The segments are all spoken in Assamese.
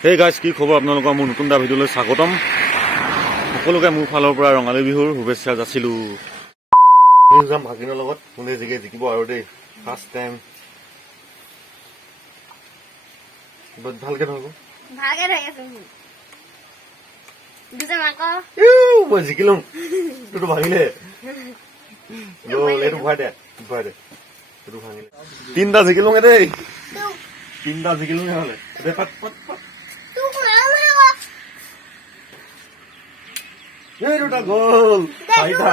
Hey guys, কি খবৰ আপোনালোকৰ মোৰ নতুন এটা ভিডিঅ'লৈ স্বাগতম সকলোকে মোৰ ফালৰ পৰা ৰঙালী বিহুৰ শুভেচ্ছা যাচিলো আমি যাম ভাগিনৰ লগত কোনে জিকিব আৰু দেই ফাৰ্ষ্ট টাইম ভালকে ধৰব ভাগে থাকে তুমি দুটা মাক মই জিকিলম তোটো ভাগিলে এইটো ভৰাই দে এইটো ভাঙিলে তিনটা জিকিলং দেই তিনটা জিকিলং হলে দে পাত এই দুটা গোল চাৰিটা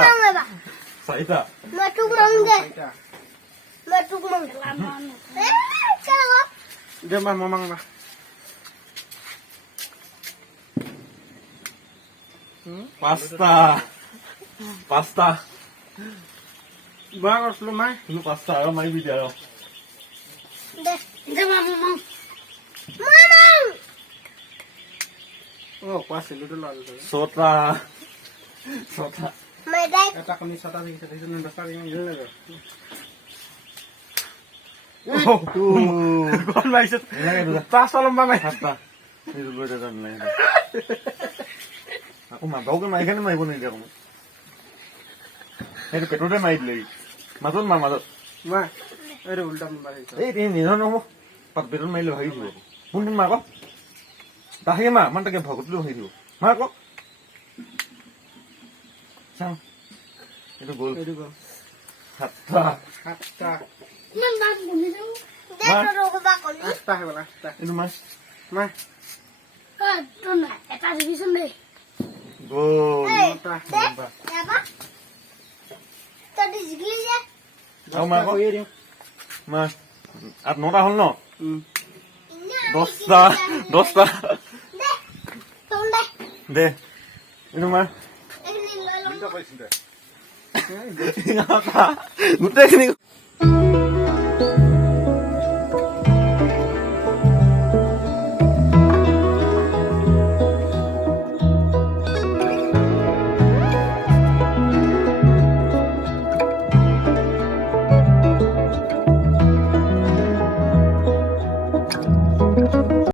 পাঁচটা পাঁচটা আৰু মাৰিবি দিয়া আৰু ছটা আকৌ মাবাওকে মাৰিখানে মাৰিব নিদিয়া কোনো সেইটো পেটতে মাৰি দিলে মাজত মাজত এই নিজৰ নহব পেটত মাৰিলে ভাগি দিব কোন মা আকৌ তাকে মা মান তাকে ভগতলৈ ভাগি দিব মা আকৌ চাওঁ এইটো গ'ল সাতটা এইটো মাছ এটা দিবিচোন দেই গ'ল আৰু মা আকৌ মা আঠ নটা হ'ল ন দহটা দে এইটো মা গোটেইখিনি